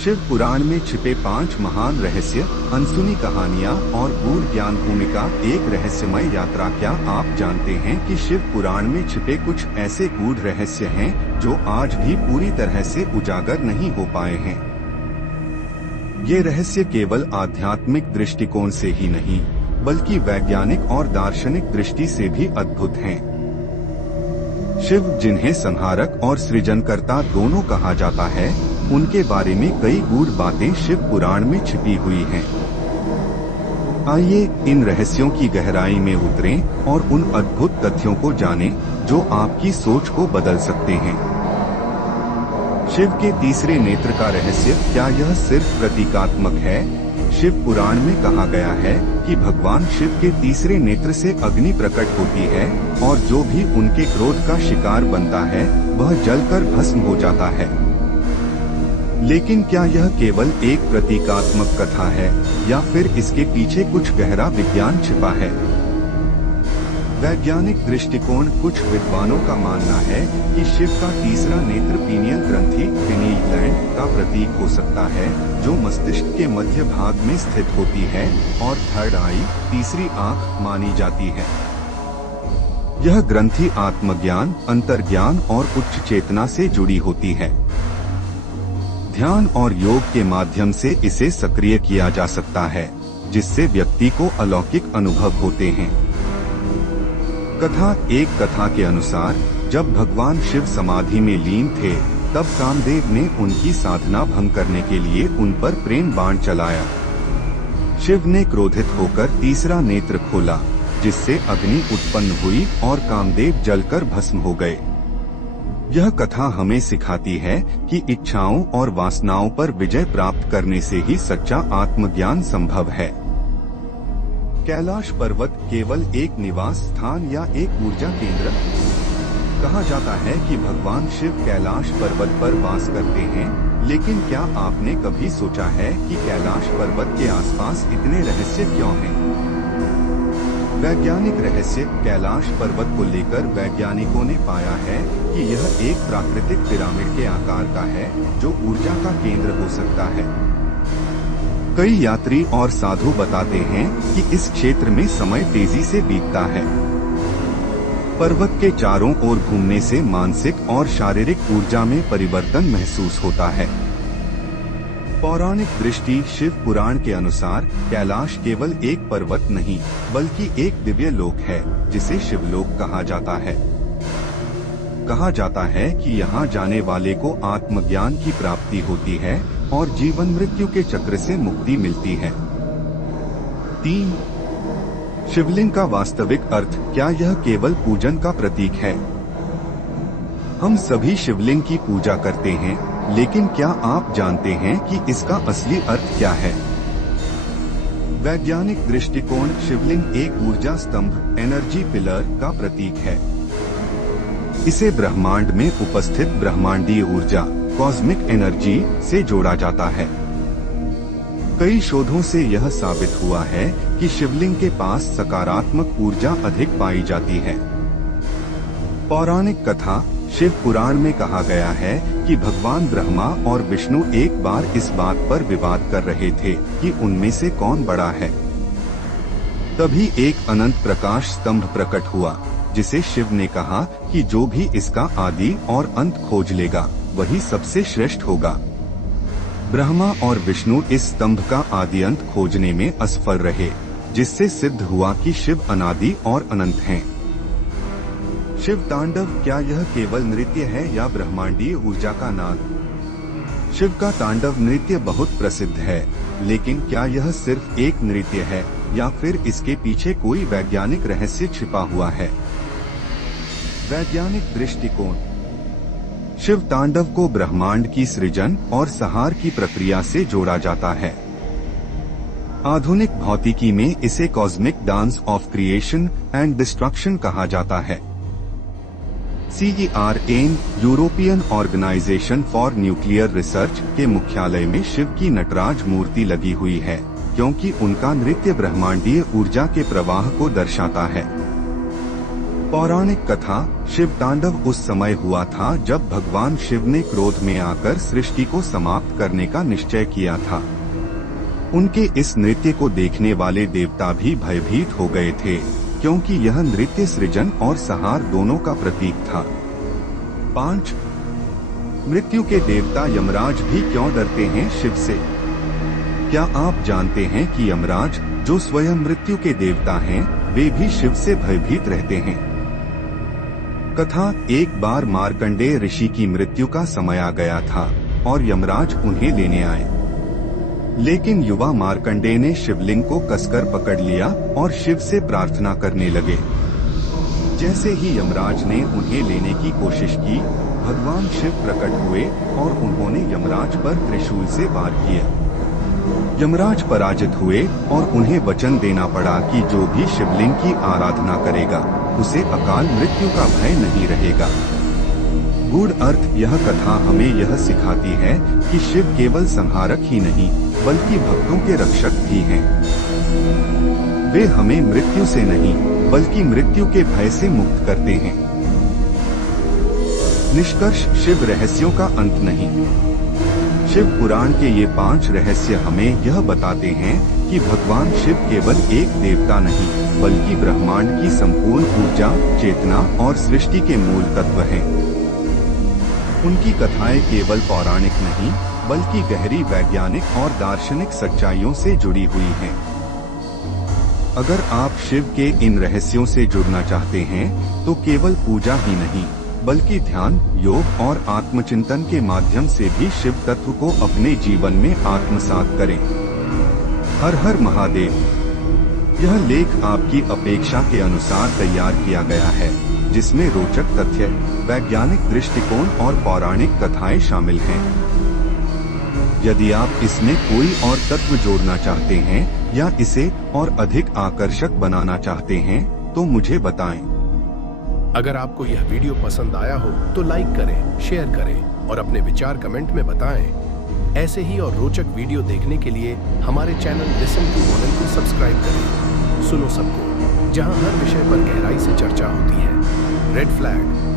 शिव पुराण में छिपे 5 महान रहस्य, अनसुनी कहानियाँ और गूढ़ ज्ञान भूमिका एक रहस्यमय यात्रा। क्या आप जानते हैं कि शिव पुराण में छिपे कुछ ऐसे गूढ़ रहस्य हैं जो आज भी पूरी तरह से उजागर नहीं हो पाए हैं। ये रहस्य केवल आध्यात्मिक दृष्टिकोण से ही नहीं बल्कि वैज्ञानिक और दार्शनिक दृष्टि से भी अद्भुत हैं। शिव, जिन्हें संहारक और सृजनकर्ता दोनों कहा जाता है, उनके बारे में कई गूढ़ बातें शिव पुराण में छिपी हुई हैं। आइए इन रहस्यों की गहराई में उतरें और उन अद्भुत तथ्यों को जानें जो आपकी सोच को बदल सकते हैं। शिव के तीसरे नेत्र का रहस्य, क्या यह सिर्फ प्रतीकात्मक है? शिव पुराण में कहा गया है कि भगवान शिव के तीसरे नेत्र से अग्नि प्रकट होती है और जो भी उनके क्रोध का शिकार बनता है वह जलकर भस्म हो जाता है। लेकिन क्या यह केवल एक प्रतीकात्मक कथा है या फिर इसके पीछे कुछ गहरा विज्ञान छिपा है? वैज्ञानिक दृष्टिकोण, कुछ विद्वानों का मानना है कि शिव का तीसरा नेत्र पीनियल ग्रंथि पिनियल ग्लैंड का प्रतीक हो सकता है, जो मस्तिष्क के मध्य भाग में स्थित होती है और थर्ड आई, तीसरी आंख मानी जाती है। यह ग्रंथि आत्मज्ञान, अंतर्ज्ञान और उच्च चेतना से जुड़ी होती है। ध्यान और योग के माध्यम से इसे सक्रिय किया जा सकता है, जिससे व्यक्ति को अलौकिक अनुभव होते हैं। एक कथा के अनुसार जब भगवान शिव समाधि में लीन थे, तब कामदेव ने उनकी साधना भंग करने के लिए उन पर प्रेम बाण चलाया। शिव ने क्रोधित होकर तीसरा नेत्र खोला, जिससे अग्नि उत्पन्न हुई और कामदेव जलकर भस्म हो गए। यह कथा हमें सिखाती है कि इच्छाओं और वासनाओं पर विजय प्राप्त करने से ही सच्चा आत्मज्ञान संभव है। कैलाश पर्वत केवल एक निवास स्थान या एक ऊर्जा केंद्र? कहा जाता है कि भगवान शिव कैलाश पर्वत पर वास करते हैं, लेकिन क्या आपने कभी सोचा है कि कैलाश पर्वत के आसपास इतने रहस्य क्यों हैं? वैज्ञानिक रहस्य, कैलाश पर्वत को लेकर वैज्ञानिकों ने पाया है कि यह एक प्राकृतिक पिरामिड के आकार का है जो ऊर्जा का केंद्र हो सकता है। कई यात्री और साधु बताते हैं कि इस क्षेत्र में समय तेजी से बीतता है। पर्वत के चारों ओर घूमने से मानसिक और शारीरिक ऊर्जा में परिवर्तन महसूस होता है। पौराणिक दृष्टि, शिव पुराण के अनुसार कैलाश केवल एक पर्वत नहीं बल्कि एक दिव्य लोक है, जिसे शिवलोक कहा जाता है। कहा जाता है कि यहाँ जाने वाले को आत्मज्ञान की प्राप्ति होती है और जीवन मृत्यु के चक्र से मुक्ति मिलती है। 3. शिवलिंग का वास्तविक अर्थ, क्या यह केवल पूजन का प्रतीक है? हम सभी शिवलिंग की पूजा करते हैं, लेकिन क्या आप जानते हैं कि इसका असली अर्थ क्या है? वैज्ञानिक दृष्टिकोण, शिवलिंग एक ऊर्जा स्तंभ, एनर्जी पिलर का प्रतीक है। इसे ब्रह्मांड में उपस्थित ब्रह्मांडीय ऊर्जा, कॉस्मिक एनर्जी से जोड़ा जाता है। कई शोधों से यह साबित हुआ है कि शिवलिंग के पास सकारात्मक ऊर्जा अधिक पाई जाती है। पौराणिक कथा, शिव पुराण में कहा गया है कि भगवान ब्रह्मा और विष्णु एक बार इस बात पर विवाद कर रहे थे कि उनमें से कौन बड़ा है। तभी एक अनंत प्रकाश स्तंभ प्रकट हुआ, जिसे शिव ने कहा कि जो भी इसका आदि और अंत खोज लेगा वही सबसे श्रेष्ठ होगा। ब्रह्मा और विष्णु इस स्तंभ का आदि अंत खोजने में असफल रहे, जिससे सिद्ध हुआ कि शिव अनादि और अनंत हैं। शिव तांडव, क्या यह केवल नृत्य है या ब्रह्मांडीय ऊर्जा का नाद? शिव का तांडव नृत्य बहुत प्रसिद्ध है, लेकिन क्या यह सिर्फ एक नृत्य है या फिर इसके पीछे कोई वैज्ञानिक रहस्य छिपा हुआ है? वैज्ञानिक दृष्टिकोण, शिव तांडव को ब्रह्मांड की सृजन और संहार की प्रक्रिया से जोड़ा जाता है। आधुनिक भौतिकी में इसे cosmic dance of creation and destruction कहा जाता है। CERN, European organisation for nuclear research के मुख्यालय में शिव की नटराज मूर्ति लगी हुई है, क्योंकि उनका नृत्य ब्रह्मांडीय ऊर्जा के प्रवाह को दर्शाता है। पौराणिक कथा। शिव तांडव उस समय हुआ था जब भगवान शिव ने क्रोध में आकर सृष्टि को समाप्त करने का निश्चय किया था। उनके इस नृत्य को देखने वाले देवता भी भयभीत हो गए थे, क्योंकि यह नृत्य सृजन और संहार दोनों का प्रतीक था। 5. मृत्यु के देवता यमराज भी क्यों डरते हैं शिव से? क्या आप जानते हैं कि यमराज, जो स्वयं मृत्यु के देवता हैं, वे भी शिव से भयभीत रहते हैं? कथा। एक बार मार्कंडेय ऋषि की मृत्यु का समय आ गया था और यमराज उन्हें लेने आए, लेकिन युवा मार्कंडेय ने शिवलिंग को कसकर पकड़ लिया और शिव से प्रार्थना करने लगे। जैसे ही यमराज ने उन्हें लेने की कोशिश की, भगवान शिव प्रकट हुए और उन्होंने यमराज पर त्रिशूल से वार किया। यमराज पराजित हुए और उन्हें वचन देना पड़ा कि जो भी शिवलिंग की आराधना करेगा, उसे अकाल मृत्यु का भय नहीं रहेगा। गूढ़ अर्थ। यह कथा हमें यह सिखाती है कि शिव केवल संहारक ही नहीं, बल्कि भक्तों के रक्षक भी हैं। वे हमें मृत्यु से नहीं, बल्कि मृत्यु के भय से मुक्त करते हैं। निष्कर्ष। शिव रहस्यों का अंत नहीं। शिव पुराण के ये 5 रहस्य हमें यह बताते हैं कि भगवान शिव केवल एक देवता नहीं, बल्कि ब्रह्मांड की संपूर्ण ऊर्जा, चेतना और सृष्टि के मूल तत्व हैं। उनकी कथाएं केवल पौराणिक नहीं, बल्कि गहरी वैज्ञानिक और दार्शनिक सच्चाइयों से जुड़ी हुई हैं। अगर आप शिव के इन रहस्यों से जुड़ना चाहते हैं, तो केवल पूजा ही नहीं, बल्कि ध्यान, योग और आत्मचिंतन के माध्यम से भी शिव तत्व को अपने जीवन में आत्मसात करें। हर हर महादेव। यह लेख आपकी अपेक्षा के अनुसार तैयार किया गया है, जिसमें रोचक तथ्य, वैज्ञानिक दृष्टिकोण और पौराणिक कथाएं शामिल हैं। यदि आप इसमें कोई और तत्व जोड़ना चाहते हैं या इसे और अधिक आकर्षक बनाना चाहते हैं, तो मुझे बताएं। अगर आपको यह वीडियो पसंद आया हो तो लाइक करें, शेयर करें और अपने विचार कमेंट में बताएं। ऐसे ही और रोचक वीडियो देखने के लिए हमारे चैनल लिसन टू मॉडल को सब्सक्राइब करें। सुनो सबको, जहां हर विषय पर गहराई से चर्चा होती है। Red flag.